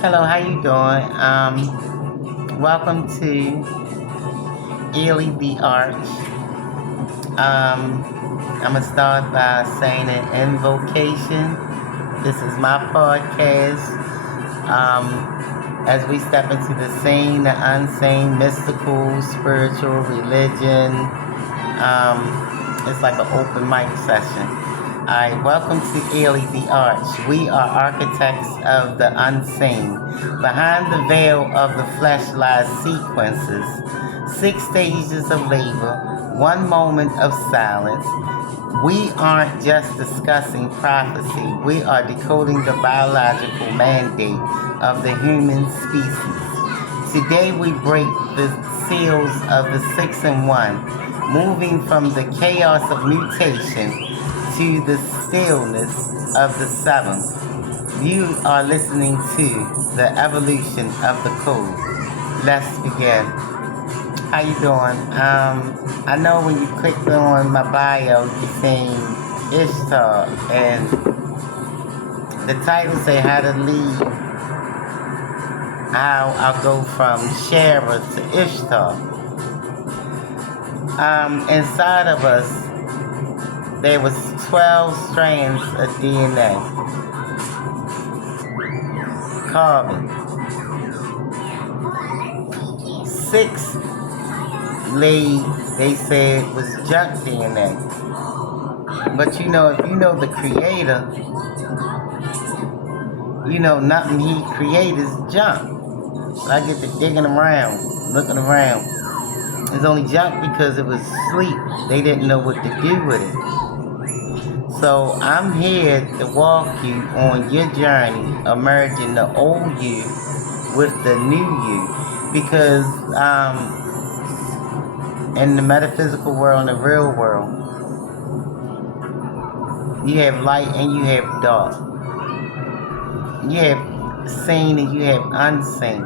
Hello, how you doing? Welcome to Ely the Arch. I'm gonna start by saying an invocation. This is my podcast. As we step into the seen, the unseen, mystical, spiritual, religion, it's like an open mic session. Alright, welcome to Ely the Arch. We are architects of the unseen. Behind the veil of the flesh lies sequences, 6 stages of labor, one moment of silence. We aren't just discussing prophecy, we are decoding the biological mandate of the human species. Today we break the seals of the 6 and 1, moving from the chaos of mutation to the stillness of the 7th. You are listening to the evolution of the code. Let's begin. How you doing? I know when you clicked on my bio, you seen Ishtar, and the title say how to leave, how I'll go from Shara to Ishtar. Inside of us, there was 12 strands of DNA, carbon. 6 laid, they said, was junk DNA. But you know, if you know the creator, you know nothing he created is junk. So I get to digging around, looking around. It's only junk because it was sleep. They didn't know what to do with it. So I'm here to walk you on your journey of merging the old you with the new you. Because in the metaphysical world and the real world, you have light and you have dark. You have seen and you have unseen.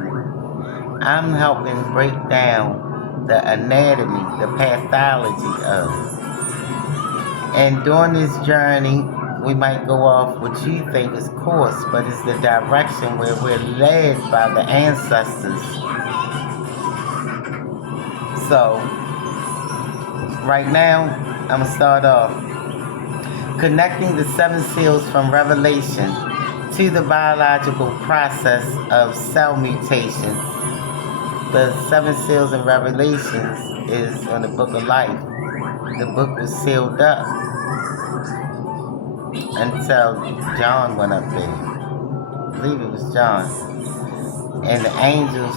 I'm helping break down the anatomy, the pathology of it. And during this journey, we might go off what you think is course, but it's the direction where we're led by the ancestors. So, right now, I'm going to start off connecting the 7 seals from Revelation to the biological process of cell mutation. The 7 seals in Revelations is on the book of life. The book was sealed up until John went up there. I believe it was John. And the angels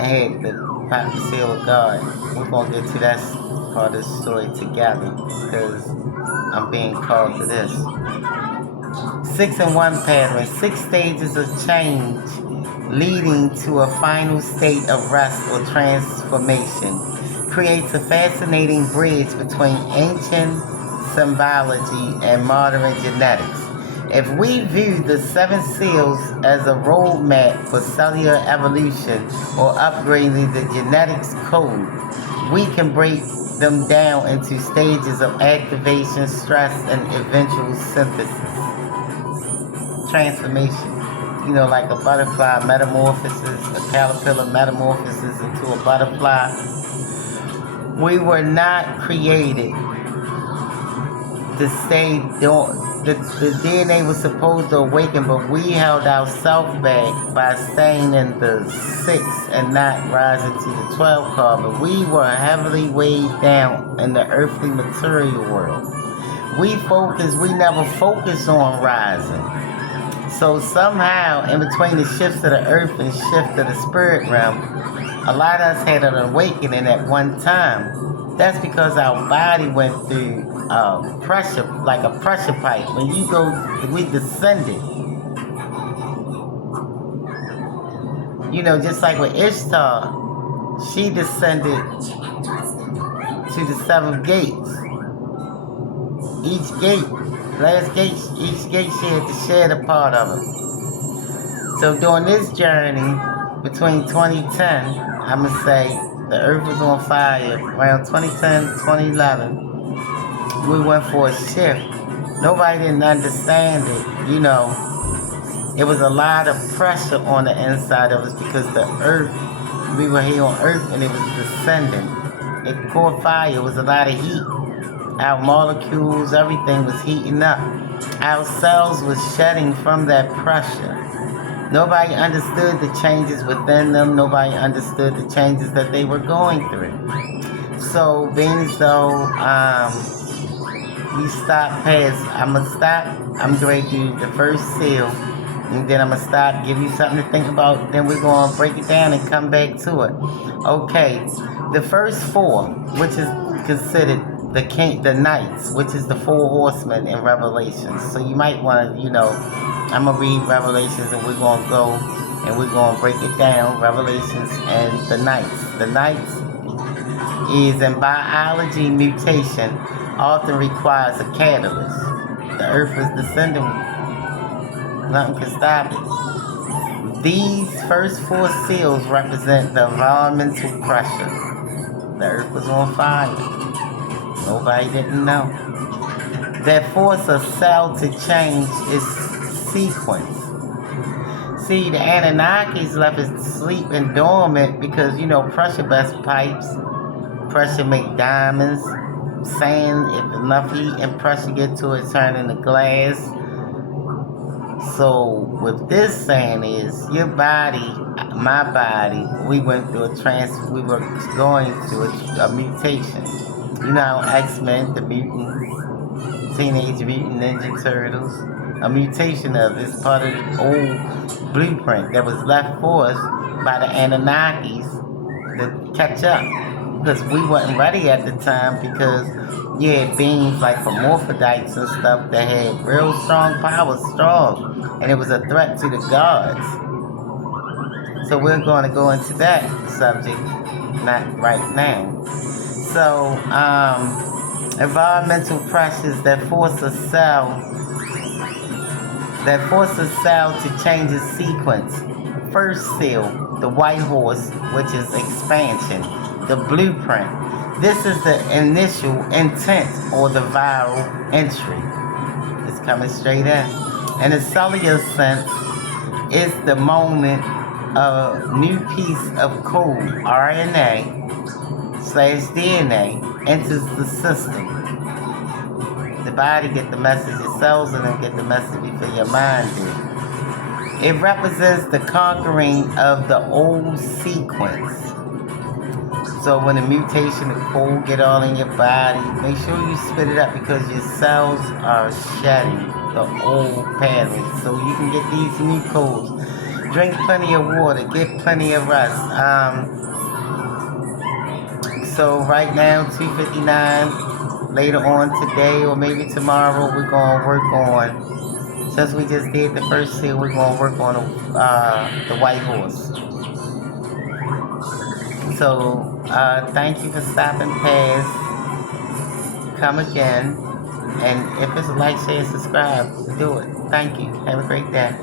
had the pop the seal of God. We're going to get to that part of the story together because I'm being called to this. 6 and 1 pattern, 6 stages of change leading to a final state of rest or transformation, creates a fascinating bridge between ancient symbology and modern genetics. If we view the 7 seals as a roadmap for cellular evolution or upgrading the genetics code, we can break them down into stages of activation, stress, and eventual synthesis. Transformation. You know, like a butterfly metamorphosis, a caterpillar metamorphosis into a butterfly. We were not created to stay dormant. The DNA was supposed to awaken, but we held ourselves back by staying in the 6 and not rising to the 12 carbon. We were heavily weighed down in the earthly material world. We never focused on rising. So somehow, in between the shifts of the earth and shift of the spirit realm, a lot of us had an awakening at one time. That's because our body went through pressure, like a pressure pipe. When you go, we descended. You know, just like with Ishtar, she descended to the 7 gates. Each gate, each gate she had to share a part of it. So during this journey, between 2010, I'm going to say the earth was on fire. Around 2010, 2011, we went for a shift. Nobody didn't understand it, you know. It was a lot of pressure on the inside of us because the earth, we were here on earth and it was descending. It caught fire. It was a lot of heat. Our molecules, everything was heating up. Our cells was shedding from that pressure. Nobody understood the changes within them. Nobody understood the changes that they were going through. So, being as though we stop past, I'm going to stop. I'm going to do the first seal. And then I'm going to stop, give you something to think about. Then we're going to break it down and come back to it. Okay. The first four, which is considered the knights, which is the four horsemen in Revelations. So you might want to, I'm going to read Revelations and we're going to go and we're going to break it down. Revelations and the knights. The knights is in biology mutation often requires a catalyst. The earth was descending. Nothing can stop it. These first four seals represent the environmental pressure. The earth was on fire. Nobody didn't know. That forced a cell to change its sequence. See, the Anunnakis left it sleeping dormant because, pressure bust pipes. Pressure make diamonds. Sand, if enough heat and pressure get to it, turn into glass. So with this saying is, your body, my body, we went through we were going through a mutation. You know how X-Men, the mutants, Teenage Mutant Ninja Turtles, a mutation of it's part of the old blueprint that was left for us by the Anunnakis to catch up. Because we wasn't ready at the time because you had beings like hermaphrodites and stuff that had real strong powers, and it was a threat to the gods. So we're going to go into that subject, not right now. So, environmental pressures that force a cell to change its sequence. First seal, the white horse, which is expansion. The blueprint. This is the initial intent or the viral entry. It's coming straight in. In a cellular sense, it's the moment a new piece of code, RNA/DNA, enters the system. The body get the message, the cells and them get the message before your mind did. It represents the conquering of the old sequence. So when the mutation of code get all in your body, make sure you spit it up because your cells are shedding the old patterns. So you can get these new codes. Drink plenty of water, get plenty of rest. So right now, 2:59. Later on today or maybe tomorrow, we're going to work on, since we just did the first seal, we're going to work on the white horse. So, thank you for stopping past. Come again. And if it's a like, share, subscribe, do it. Thank you. Have a great day.